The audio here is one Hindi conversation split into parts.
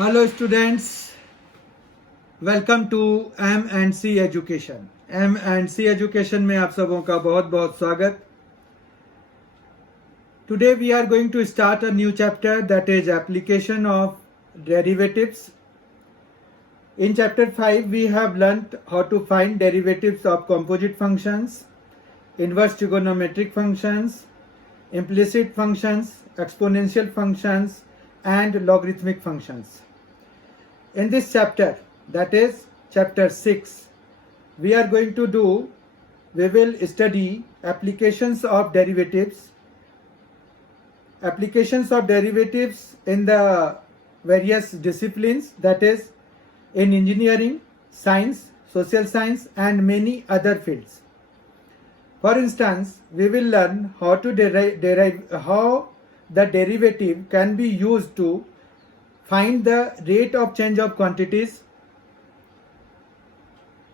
Hello students, welcome to M and C education. M and C education में आप सबों का बहुत बहुत स्वागत। Today we are going to start a new chapter that is application of derivatives. In chapter 5 we have learnt how to find derivatives of composite functions, inverse trigonometric functions, implicit functions, exponential functions and logarithmic functions. In this chapter, that is chapter 6, we will study applications of derivatives in the various disciplines, that is in engineering, science, social science and many other fields. For instance, we will learn how to how the derivative can be used to find the rate of change of quantities,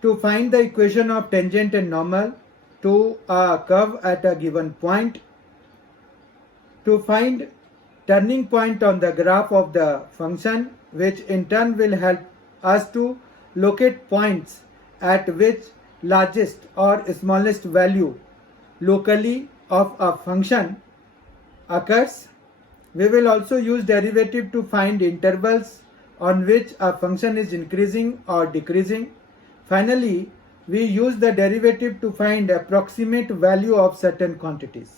to find the equation of tangent and normal to a curve at a given point, to find turning point on the graph of the function, which in turn will help us to locate points at which largest or smallest value locally of a function occurs. We will also use derivative to find intervals on which a function is increasing or decreasing. Finally, we use the derivative to find approximate value of certain quantities.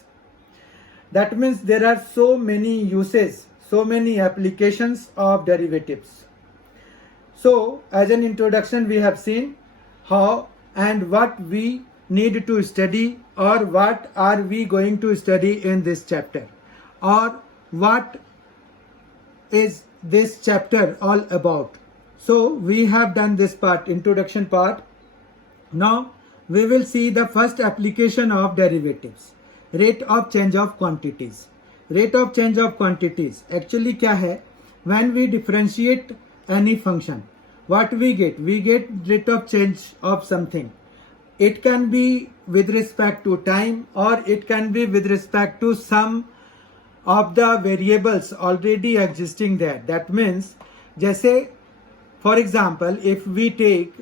That means there are so many uses, so many applications of derivatives. So, as an introduction, we have seen how and what we need to study, or what are we going to study in this chapter, or what is this chapter all about. So, we have done this part, introduction part. Now, we will see the first application of derivatives, rate of change of quantities. Rate of change of quantities actually क्या है? When we differentiate any function, what we get rate of change of something. It can be with respect to time, or it can be with respect to some of the variables already existing there. That means, जैसे for example, if we take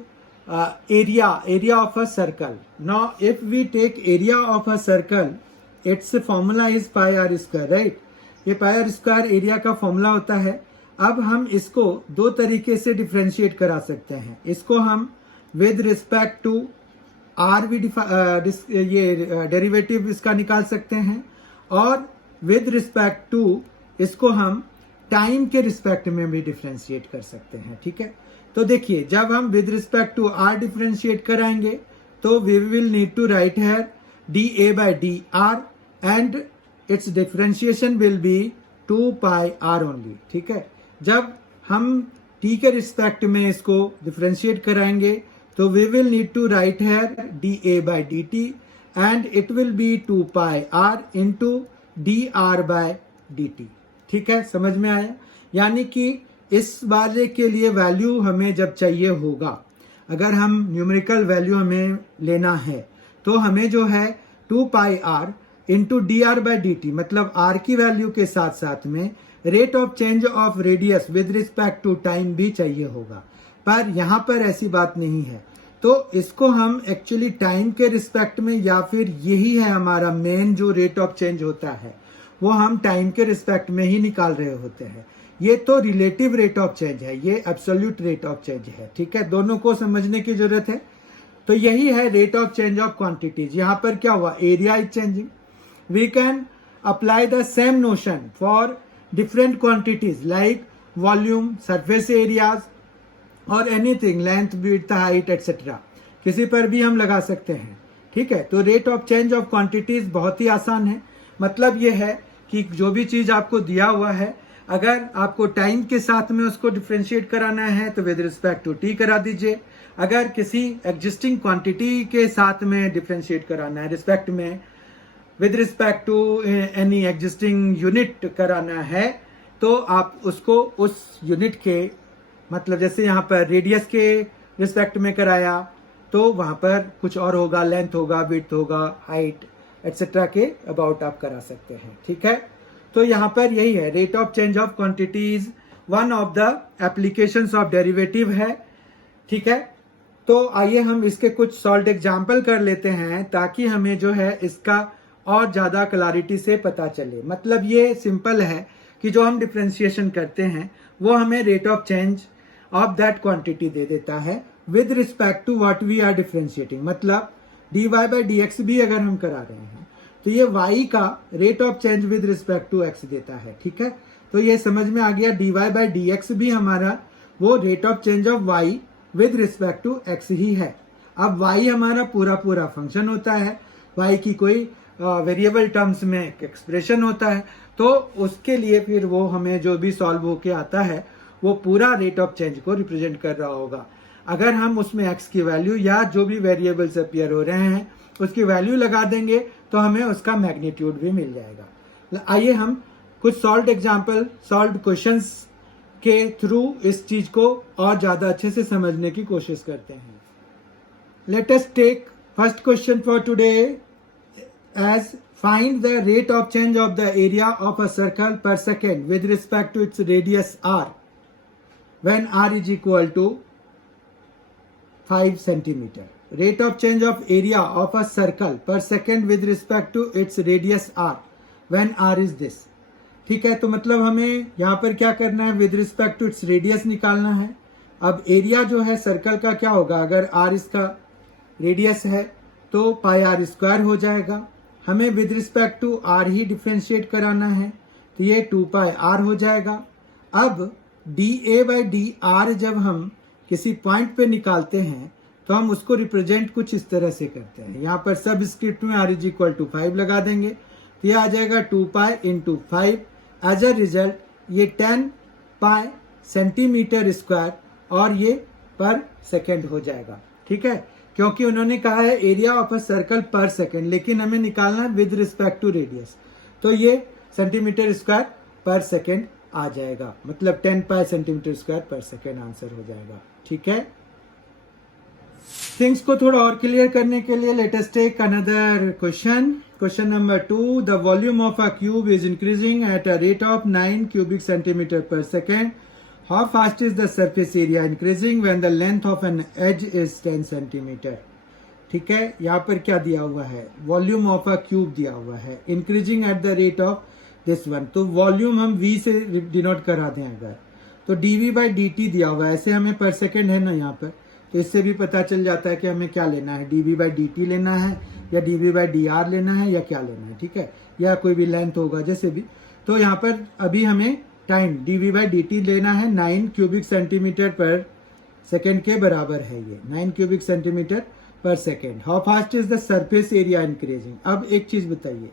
area of a circle. Now if we take area of a circle, its formula is pi r square, right? ये pi r square एरिया का फॉर्मूला होता है। अब हम इसको दो तरीके से डिफ्रेंशिएट करा सकते हैं। इसको हम विद रिस्पेक्ट टू आर भी ये डेरिवेटिव इसका निकाल सकते हैं, और विद रिस्पेक्ट टू इसको हम टाइम के रिस्पेक्ट में भी डिफ्रेंशिएट कर सकते हैं। ठीक है, तो देखिए, जब हम with respect to r differentiate कराएंगे तो we will need to write here d A by d r and its differentiation will be 2 pi r only. ठीक है, जब हम t के रिस्पेक्ट में इसको डिफरेंशिएट कराएंगे तो we will need to write here d A by d t and it will be 2 pi r into d r by d t. ठीक है, समझ में आया? यानी कि इस वाले के लिए वैल्यू हमें जब चाहिए होगा, अगर हम न्यूमेरिकल वैल्यू हमें लेना है, तो हमें जो है 2 pi r into d r by d t, मतलब आर की वैल्यू के साथ साथ में rate of change of radius with respect to time भी चाहिए होगा। पर यहां पर ऐसी बात नहीं है, तो इसको हम एक्चुअली टाइम के रिस्पेक्ट में, या फिर यही है हमारा मेन जो रेट ऑफ चेंज होता है, वो हम टाइम के रिस्पेक्ट में ही निकाल रहे होते हैं। ये तो रिलेटिव रेट ऑफ चेंज है, ये एब्सोल्यूट रेट ऑफ चेंज है। ठीक है, दोनों को समझने की जरूरत है। तो यही है rate of change of quantities. यहां पर क्या हुआ? Area is changing. We can apply the same notion for different quantities like volume, surface areas और anything, length, width, height, etc. किसी पर भी हम लगा सकते हैं। ठीक है, तो rate of change of quantities बहुत ही आसान है। मतलब ये है कि जो भी चीज आपको दिया हुआ है, अगर आपको टाइम के साथ में उसको डिफ्रेंशिएट कराना है तो विद रिस्पेक्ट टू टी करा दीजिए। अगर किसी एग्जिस्टिंग क्वांटिटी के साथ में डिफ्रेंशिएट कराना है, रिस्पेक्ट में with respect to any existing unit कराना है, तो आप उसको उस यूनिट के, मतलब जैसे यहाँ पर रेडियस के रिस्पेक्ट में कराया तो वहां पर कुछ और होगा, लेंथ होगा, विड्थ होगा, हाइट एटसेट्रा के अबाउट आप करा सकते हैं। ठीक है, तो यहाँ पर यही है rate of change of quantities one of the applications of derivative है। ठीक है, तो आइए हम इसके कुछ सॉल्व एग्जाम्पल कर लेते हैं ताकि हमें जो है इसका और ज़्यादा क्लैरिटी से पता चले। मतलब ये सिंपल है कि जो हम डिफ्रेंशिएशन करते हैं वो हमें rate of change of that quantity दे देता है with respect to what we are differentiating. मतलब dy बाई डी एक्स भी अगर हम करा रहे हैं तो ये y का rate of change with respect to x देता है। ठीक है, तो ये समझ में आ गया, dy बाई डी एक्स भी हमारा वो rate of change of y with respect to x ही है। अब y हमारा पूरा पूरा फंक्शन होता है, y की कोई वेरिएबल टर्म्स में एक्सप्रेशन होता है, तो उसके लिए फिर वो हमें जो भी सॉल्व होके आता है वो पूरा रेट ऑफ चेंज को रिप्रेजेंट कर रहा होगा। अगर हम उसमें x की वैल्यू या जो भी वेरिएबल्स अपीयर हो रहे हैं उसकी वैल्यू लगा देंगे तो हमें उसका मैग्नीट्यूड भी मिल जाएगा। आइए हम कुछ सॉल्व एग्जाम्पल, सॉल्व क्वेश्चंस के थ्रू इस चीज को और ज्यादा अच्छे से समझने की कोशिश करते हैं। Let us take first question for today as find the rate of change of the area of a circle पर second with respect to its radius r when r is equal to 5 centimeter. Rate of change of area of a circle per second with respect to its radius r when r is this. ठीक है, तो मतलब हमें यहाँ पर क्या करना है, with respect to its radius निकालना है। अब एरिया जो है सर्कल का क्या होगा, अगर r इसका रेडियस है तो पाई आर स्क्वायर हो जाएगा। हमें विद रिस्पेक्ट टू r ही डिफ्रेंशिएट कराना है तो ये 2 पाई r हो जाएगा। अब D A by D R जब हम किसी पॉइंट पे निकालते हैं तो हम उसको रिप्रेजेंट कुछ इस तरह से करते हैं। यहाँ पर सब स्क्रिप्ट में r इज इक्वल टू 5 लगा देंगे तो ये आ जाएगा 2 pi into 5। As a result ये 10 पाई सेंटीमीटर स्क्वायर और ये पर सेकेंड हो जाएगा। ठीक है, क्योंकि उन्होंने कहा है एरिया ऑफ अ सर्कल पर सेकेंड, लेकिन हमें निकालना है विद रिस्पेक्ट टू रेडियस, तो ये सेंटीमीटर स्क्वायर पर सेकेंड आ जाएगा। मतलब 10 पाई सेंटीमीटर स्क्वायर पर सेकेंड आंसर हो जाएगा। ठीक है, थिंग्स को थोड़ा और क्लियर करने के लिए let us take another question. Question number 2, the volume of a cube is increasing at a rate of 9 cubic centimeter per second. How fast is the surface area increasing when the length of an edge is 10 centimetre. ठीक है, यहाँ पर क्या दिया हुआ है, वॉल्यूम ऑफ अ क्यूब दिया हुआ है, increasing at the rate of this one, तो वॉल्यूम हम v से डिनोट करा दें अगर, तो dv बाई dt दिया हुआ है, ऐसे हमें पर सेकेंड है ना यहाँ पर, तो इससे भी पता चल जाता है कि हमें क्या लेना है, dv बाई dt लेना है या dv बाई dr लेना है या क्या लेना है। ठीक है, या कोई भी लेंथ होगा जैसे भी। तो यहाँ पर अभी हमें टाइम dv बाई dt लेना है, 9 cubic centimeter पर सेकेंड के बराबर है ये, 9 cubic centimeter पर second. How fast is the surface area increasing. अब एक चीज बताइए,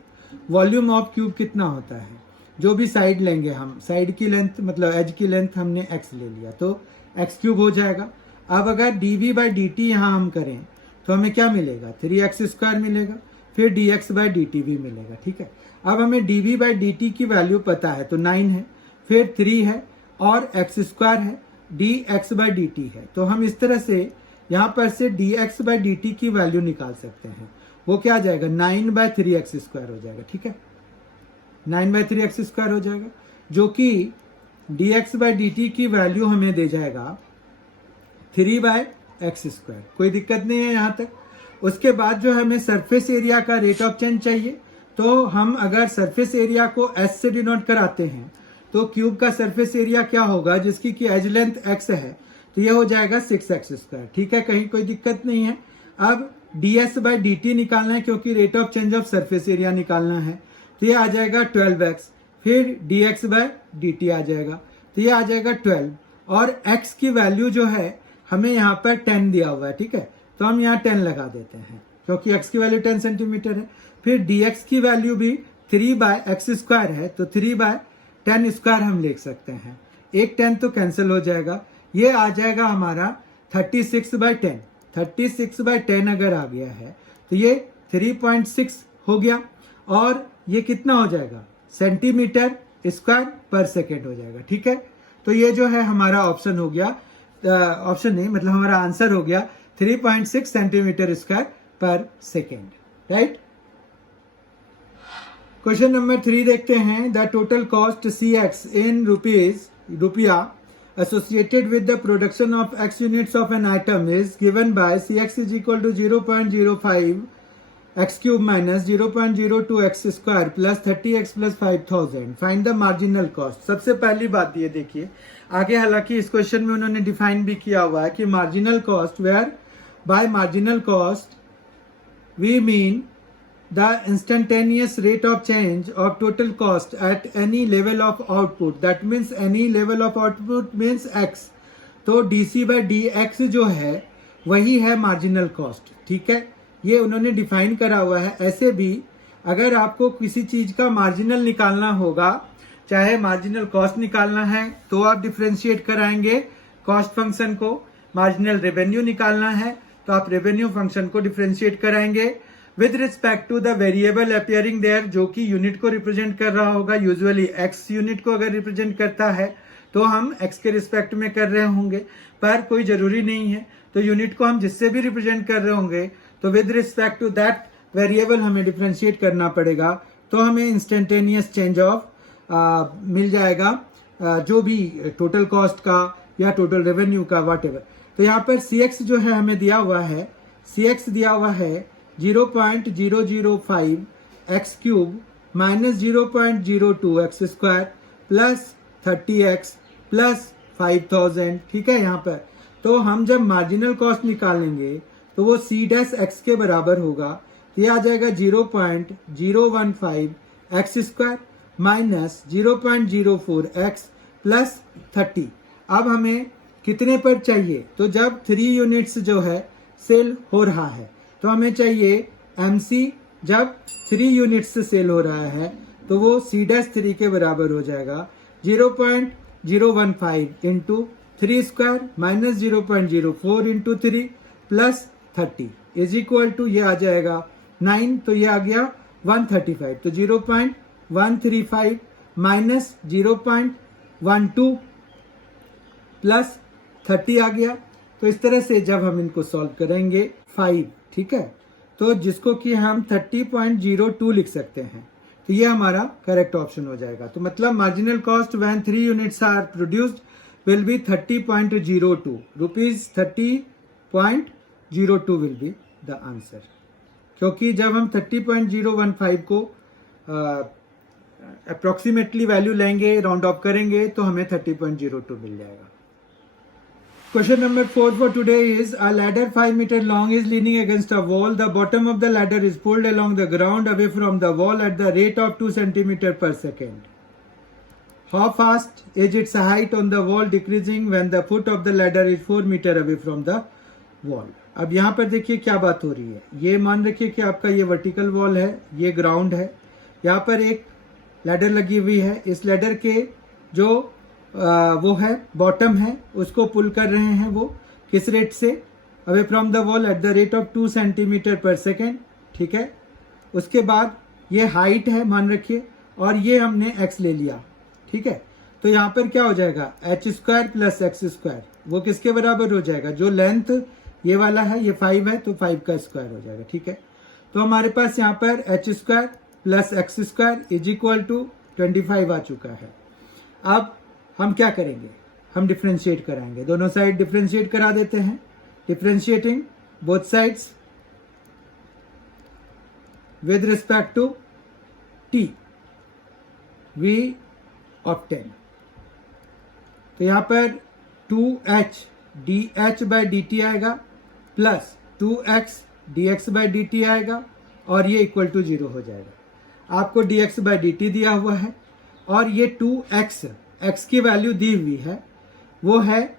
वॉल्यूम ऑफ क्यूब कितना होता है, जो भी साइड लेंगे हम, साइड की लेंथ मतलब एज की लेंथ हमने x ले लिया तो x क्यूब हो जाएगा। अब अगर dv बाई dt यहाँ हम करें तो हमें क्या मिलेगा, 3x स्क्वायर मिलेगा, फिर dx बाई dt भी मिलेगा। ठीक है, अब हमें dv बाई dt की वैल्यू पता है तो 9 है, फिर 3 है और x स्क्वायर है, dx बाई dt है, तो हम इस तरह से यहाँ पर से dx बाई dt की वैल्यू निकाल सकते हैं। वो क्या आ जाएगा, 9 बाई 3x स्क्वायर हो जाएगा। ठीक है, 9 बाई 3x स्क्वायर हो जाएगा, जो कि dx बाई dt की वैल्यू हमें दे जाएगा 3 बाई एक्स स्क्वायर। कोई दिक्कत नहीं है यहाँ तक। उसके बाद जो हमें सरफेस एरिया का रेट ऑफ चेंज चाहिए, तो हम अगर सरफेस एरिया को s से डिनोट कराते हैं तो क्यूब का सरफेस एरिया क्या होगा, जिसकी की एज लेंथ x है, तो ये हो जाएगा 6x स्क्वायर। ठीक है, कहीं कोई दिक्कत नहीं है। अब ds बाई dt निकालना है क्योंकि rate of change of surface area निकालना है, तो ये आ जाएगा 12x, फिर dx बाई dt आ जाएगा, तो ये आ जाएगा 12, और x की वैल्यू जो है हमें यहाँ पर 10 दिया हुआ है। ठीक है, तो हम यहाँ 10 लगा देते हैं क्योंकि x की वैल्यू 10 सेंटीमीटर है। फिर dx की वैल्यू भी 3 बाय एक्स स्क्वायर है, तो 3 बाय 10 स्क्वायर हम लिख सकते हैं। एक 10 तो कैंसिल हो जाएगा, ये आ जाएगा हमारा 36 बाय 10। 36 बाय 10 अगर आ गया है तो ये 3.6 हो गया, और ये कितना हो जाएगा, सेंटीमीटर स्क्वायर पर सेकेंड हो जाएगा। ठीक है, तो ये जो है हमारा ऑप्शन हो गया, ऑप्शन नहीं मतलब हमारा आंसर हो गया 3.6 सेंटीमीटर स्क्वायर पर सेकेंड। राइट, क्वेश्चन नंबर 3 देखते हैं। The total cost CX in rupees रुपया associated with the production of x units of an atom is given by Cx is equal to 0.05 x cube minus 0.02 x square plus 30x plus 5000. Find the marginal cost. सबसे पहली बात ये देखिए, आगे हालांकि इस क्वेश्चन में उन्होंने डिफाइन भी किया हुआ है कि marginal cost, where by marginal cost we mean the instantaneous rate of change of total cost at any level of output. That means any level of output means x. तो dc by dx जो है वही है मार्जिनल कॉस्ट, ठीक है, ये उन्होंने डिफाइन करा हुआ है। ऐसे भी अगर आपको किसी चीज का मार्जिनल निकालना होगा, चाहे मार्जिनल कॉस्ट निकालना है तो आप डिफ्रेंशिएट कराएंगे कॉस्ट फंक्शन को, मार्जिनल रेवेन्यू निकालना है तो आप रेवेन्यू फंक्शन को डिफ्रेंशिएट कराएंगे with respect to the variable appearing there, जो कि यूनिट को रिप्रेजेंट कर रहा होगा। यूजुअली एक्स यूनिट को अगर रिप्रेजेंट करता है तो हम एक्स के रिस्पेक्ट में कर रहे होंगे, पर कोई जरूरी नहीं है। तो यूनिट को हम जिससे भी रिप्रेजेंट कर रहे होंगे तो with respect to that variable हमें डिफ्रेंशिएट करना पड़ेगा, तो हमें इंस्टेंटेनियस चेंज ऑफ मिल जाएगा, जो भी टोटल कॉस्ट का या टोटल रेवेन्यू का वॉट-एवर। तो यहाँ पर Cx जो है हमें दिया हुआ है, Cx दिया हुआ है 0.005 x cube minus 0.02 x square plus 30x plus 5000, ठीक है। यहाँ पर तो हम जब मार्जिनल कॉस्ट निकालेंगे तो वो c डैश x के बराबर होगा, ये आ जाएगा 0.015 x square minus 0.04 x plus 30। अब हमें कितने पर चाहिए, तो जब 3 यूनिट्स जो है सेल हो रहा है तो हमें चाहिए MC, जब 3 यूनिट्स से सेल हो रहा है तो वो C-3 के बराबर हो जाएगा 0.015 into 3 square minus 0.04 into 3 plus 30 is equal to, ये आ जाएगा 9, तो ये आ गया 135। तो 0.135 माइनस 0.12 प्लस 30 आ गया। तो इस तरह से जब हम इनको सॉल्व करेंगे 5, ठीक है, तो जिसको कि हम 30.02 लिख सकते हैं, तो ये हमारा करेक्ट ऑप्शन हो जाएगा। तो मतलब marginal cost when 3 units are produced will be 30.02 rupees, 30.02 will be the answer, क्योंकि जब हम 30.015 को अप्रोक्सीमेटली वैल्यू लेंगे, राउंड ऑफ करेंगे तो हमें 30.02 मिल जाएगा। Question number 4 for today is, a ladder 5 meters long is leaning against a wall. The bottom of the ladder is pulled along the ground away from the wall at the rate of 2 centimeters per second. How fast is its height on the wall decreasing when the foot of the ladder is 4 meters away from the wall? अब यहाँ पर देखिए क्या बात हो रही है। ये मान रखिए कि आपका ये वर्टिकल वॉल है, ये ग्राउंड है, यहाँ पर एक लैडर लगी हुई है। इस लैडर के जो वो है बॉटम है, उसको पुल कर रहे हैं वो किस रेट से, away from the wall at the rate of 2 centimetre पर सेकेंड, ठीक है। उसके बाद ये हाइट है मान रखिए, और ये हमने x ले लिया, ठीक है। तो यहाँ पर क्या हो जाएगा, h square plus x square, वो किसके बराबर हो जाएगा, जो लेंथ ये वाला है ये 5 है तो 5 का स्क्वायर हो जाएगा, ठीक है। तो हमारे पास यहाँ पर h square plus x square is equal to 25 आ चुका है। अब हम क्या करेंगे, हम डिफ्रेंशिएट कराएंगे, दोनों साइड डिफ्रेंशिएट करा देते हैं। Differentiating both sides with respect to t we obtain, तो यहां पर 2h dh by dt आएगा plus 2x dx by dt आएगा, और ये इक्वल टू 0 हो जाएगा। आपको dx by dt दिया हुआ है और ये 2x x की वैल्यू दी हुई है, वो है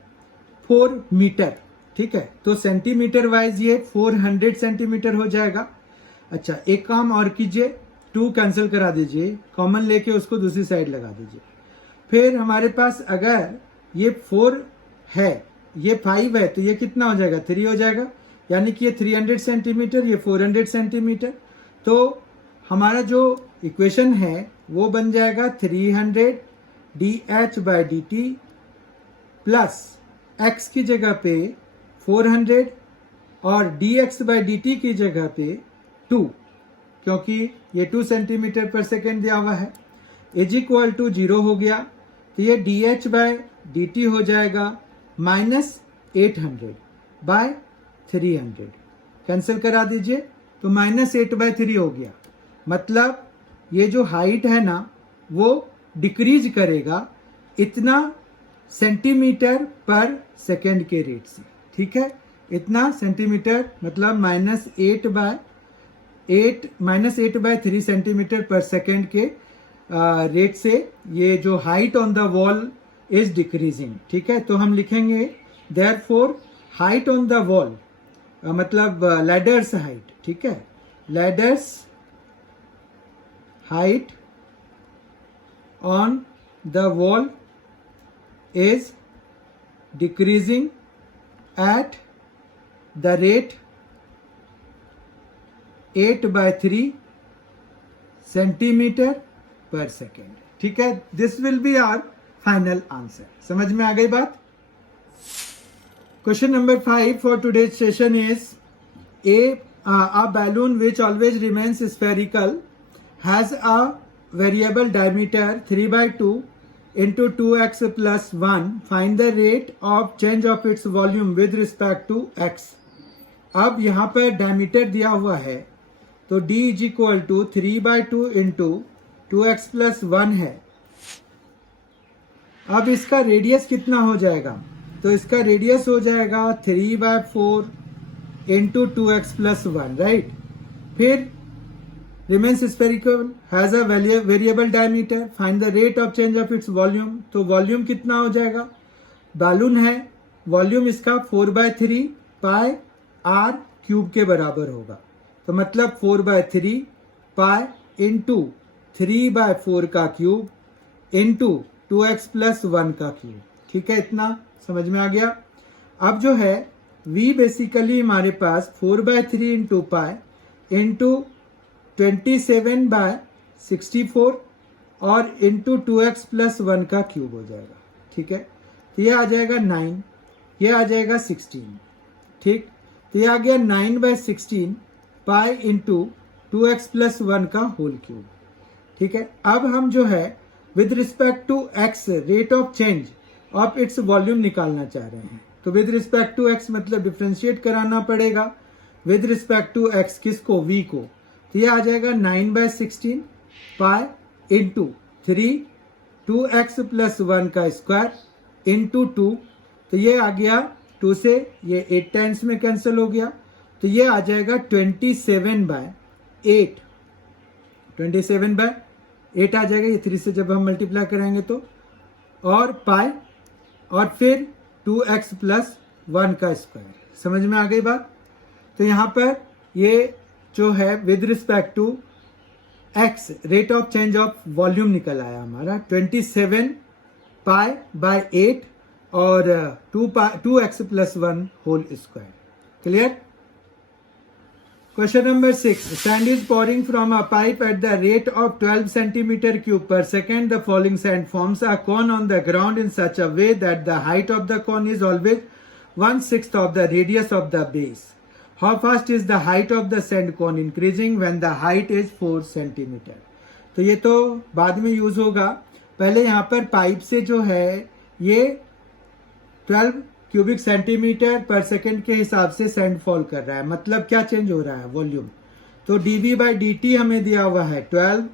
4 मीटर, ठीक है। तो सेंटीमीटर वाइज ये 400 सेंटीमीटर हो जाएगा। अच्छा, एक काम और कीजिए, 2 कैंसिल करा दीजिए, कॉमन लेके उसको दूसरी साइड लगा दीजिए। फिर हमारे पास अगर ये 4 है, ये 5 है, तो ये कितना हो जाएगा, 3 हो जाएगा, यानी कि ये 300 सेंटीमीटर, ये 400 सेंटीमीटर। तो हमारा जो इक्वेशन है वो बन जाएगा 300 dh by dt plus x की जगह पे 400 और dx by dt की जगह पे 2, क्योंकि ये 2 सेंटीमीटर पर सेकेंड दिया हुआ है, इज इक्वल टू 0 हो गया। तो ये dH बाय dt हो जाएगा -800 बाय 300, कैंसिल करा दीजिए तो -8/3 हो गया। मतलब ये जो हाइट है ना वो डिक्रीज करेगा इतना सेंटीमीटर पर सेकेंड के रेट से, ठीक है। इतना सेंटीमीटर मतलब -8/3 सेंटीमीटर पर सेकेंड के रेट से ये जो height on the wall is decreasing, ठीक है। तो हम लिखेंगे therefore height on the wall मतलब लैडर्स हाइट, ठीक है। Ladder's height on the wall is decreasing at the rate 8/3 centimetre पर सेकेंड, ठीक है। This will be our final answer. समझ में आ गई बात। Question number 5 for today's session is a balloon which always remains spherical has a variable diameter 3/2 into 2x plus 1. Find the rate of change of its volume with respect to x. अब यहाँ पर डायमीटर दिया हुआ है तो d is equal to 3/2 into 2x plus 1 है। अब इसका रेडियस कितना हो जाएगा, तो इसका रेडियस हो जाएगा 3/4 इंटू 2x प्लस 1, राइट। फिर remains spherical has a variable diameter, find the rate of change of its volume. तो वॉल्यूम कितना हो जाएगा, बैलून है वॉल्यूम इसका 4/3 पाई r क्यूब के बराबर होगा। तो मतलब 4/3 पाई इंटू 3/4 का क्यूब इंटू 2x प्लस 1 का क्यूब, ठीक है। इतना समझ में आ गया। अब जो है v बेसिकली हमारे पास 4/3 इंटू पाई इंटू 27/64 और इंटू 2x प्लस 1 का क्यूब हो जाएगा, ठीक है। तो ये आ जाएगा 9, ये आ जाएगा 16, ठीक। तो ये आ गया 9/16 पाई इंटू 2x प्लस 1 का होल क्यूब, ठीक है। अब हम जो है with respect to x rate of change of its volume निकालना चाह रहे हैं। तो विद रिस्पेक्ट टू x मतलब डिफ्रेंशिएट कराना पड़ेगा। विद रिस्पेक्ट टू x किसको, v को। तो ये आ जाएगा 9/16 पाई इंटू 3 2x प्लस 1 का स्क्वायर इंटू 2। तो ये आ गया 2 से ये 8 टाइम्स में कैंसिल हो गया। तो ये आ जाएगा 27/8, 27/8 आ जाएगा। ये 3 से जब हम मल्टीप्लाई कराएंगे तो, और पाई और फिर 2x प्लस 1 का स्क्वायर। समझ में आ गई बात। तो यहाँ पर ये जो है with respect to x rate of change of volume निकल आया हमारा 27 पाई/8 और 2x plus 1 whole square. Clear. Question number 6, sand is pouring from a pipe at the rate of 12 centimeter cube per second. The falling sand forms a cone on the ground in such a way that the height of the cone is always 1/6 of the radius of the base. How fast is the height of the sand cone increasing when the height is 4 centimeter? तो ये तो बाद में यूज होगा। पहले यहाँ पर पाइप से जो है ये 12 क्यूबिक सेंटीमीटर पर सेकेंड के हिसाब से सैंड फॉल कर रहा है। मतलब क्या चेंज हो रहा है, वॉल्यूम। तो dv/dt हमें दिया हुआ है 12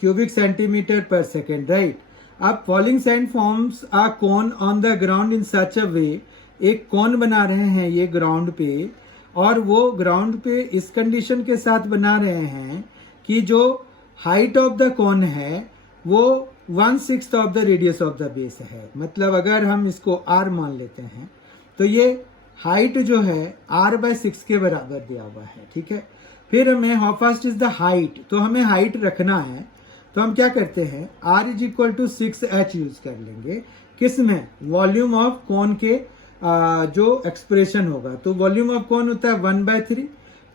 क्यूबिक सेंटीमीटर पर सेकेंड, राइट। अब falling sand forms a cone on the ground in such a way, एक कोन बना रहे हैं ये ग्राउंड पे, और वो ग्राउंड पे इस कंडीशन के साथ बना रहे हैं कि जो हाइट ऑफ द कोन है वो 1/6 of the radius of the base है। मतलब अगर हम इसको r मान लेते हैं तो ये हाइट जो है r/6 के बराबर दिया हुआ है, ठीक है। फिर हमें how fast is the height, तो हमें हाइट रखना है। तो हम क्या करते हैं, r is equal to 6h use कर लेंगे। किस में, वॉल्यूम ऑफ कोन के जो एक्सप्रेशन होगा। तो वॉल्यूम ऑफ कौन होता है 1/3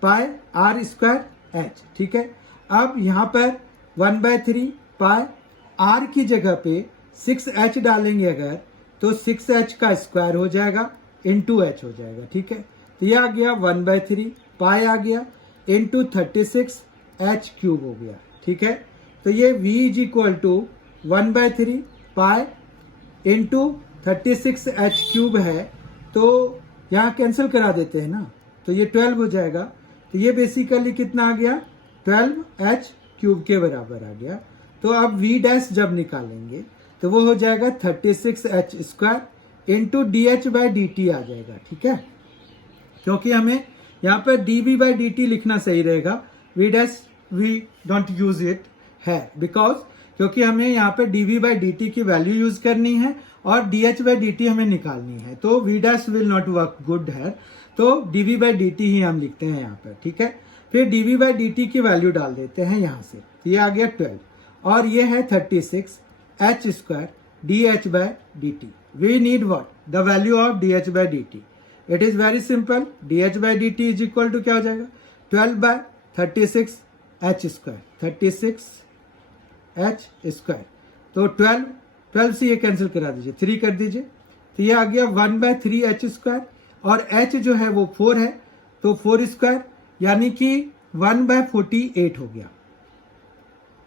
पाई r स्क्वायर h, ठीक है। अब यहाँ पर 1/3 पाई r की जगह पे 6h डालेंगे अगर, तो 6h का स्क्वायर हो जाएगा इंटू h हो जाएगा, ठीक है। तो ये आ गया 1/3 पाई आ गया इंटू 36 h क्यूब हो गया, ठीक है। तो ये v is equal to 1/3 pi into 36h cube है, तो यहाँ कैंसिल करा देते हैं ना, तो ये 12 हो जाएगा। तो ये बेसिकली कितना आ गया, 12h क्यूब के बराबर आ गया। तो अब v डैश जब निकालेंगे तो वो हो जाएगा 36h स्क्वायर इंटू dh/dt आ जाएगा, ठीक है। क्योंकि हमें यहाँ पर dv/dt लिखना सही रहेगा, v dash we don't use it है, बिकॉज क्योंकि हमें यहाँ पे dv/dt की वैल्यू यूज करनी है और dh/dt हमें निकालनी है, तो v dash will not work good है, तो dv/dt ही हम लिखते हैं यहाँ पर, ठीक है। फिर dv/dt की वैल्यू डाल देते हैं यहाँ से, ये आ गया 12 और ये है 36h square dh/dt। We need what, the value of dh/dt। It is very simple, dh/dt is equal to क्या हो जाएगा, 12/36h स्क्वायर, 36h स्क्वायर। तो 12 से ये कैंसिल करा दीजिए, 3 कर दीजिए, तो ये आ गया 1/3h स्क्वायर और h जो है वो 4 है, तो 4 स्क्वायर यानी कि 1/48 हो गया।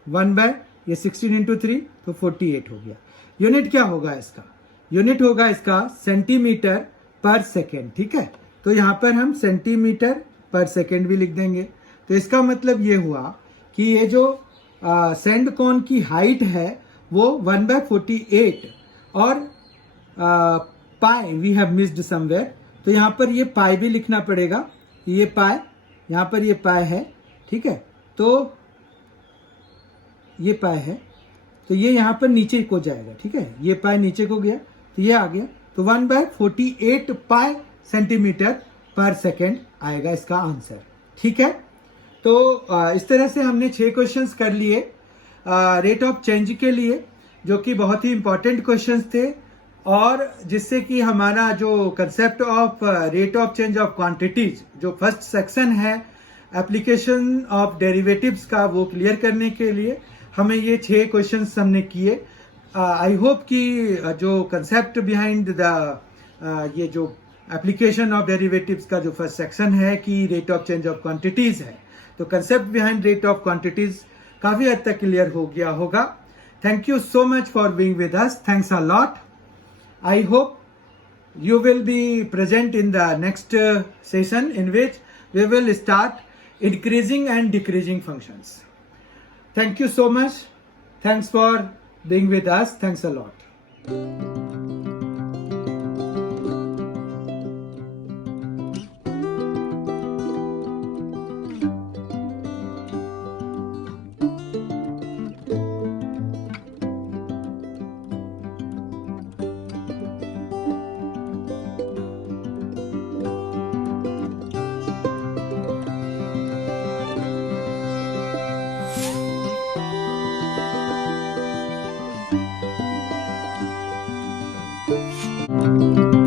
16 इंटू 3 तो 48 हो गया। यूनिट क्या होगा इसका, यूनिट होगा इसका सेंटीमीटर पर सेकेंड, ठीक है। तो यहां पर हम सेंटीमीटर पर सेकेंड भी लिख देंगे। तो इसका मतलब ये हुआ कि ये जो सैंड कॉर्न की हाइट है वो 1/48 और पाई वी हैव मिस्ड समवेयर, तो यहाँ पर ये पाई भी लिखना पड़ेगा, ये पाई, यहाँ पर ये पाई है, ठीक है। तो ये पाई है, तो ये यहाँ पर नीचे को जाएगा, ठीक है, ये पाई नीचे को गया तो ये आ गया, तो 1/48 पाई सेंटीमीटर पर सेकेंड आएगा इसका आंसर, ठीक है। तो इस तरह से हमने 6 क्वेश्चंस कर लिए रेट ऑफ चेंज के लिए, जो कि बहुत ही इंपॉर्टेंट क्वेश्चंस थे, और जिससे कि हमारा जो concept of rate of change of quantities, जो फर्स्ट सेक्शन है एप्लीकेशन ऑफ डेरिवेटिव्स का, वो क्लियर करने के लिए हमें ये 6 क्वेश्चंस हमने किए। आई होप कि जो कंसेप्ट बिहाइंड द ये जो एप्लीकेशन ऑफ डेरिवेटिव्स का जो फर्स्ट सेक्शन है कि rate of change of quantities है, तो concept behind rate of quantities काफी हद तक क्लियर हो गया होगा। Thank you so much for being with us, thanks a lot. I hope you will be present in the next session in which we will start increasing and decreasing functions. Thank you so much. Thanks for being with us. Thanks a lot. Thank you.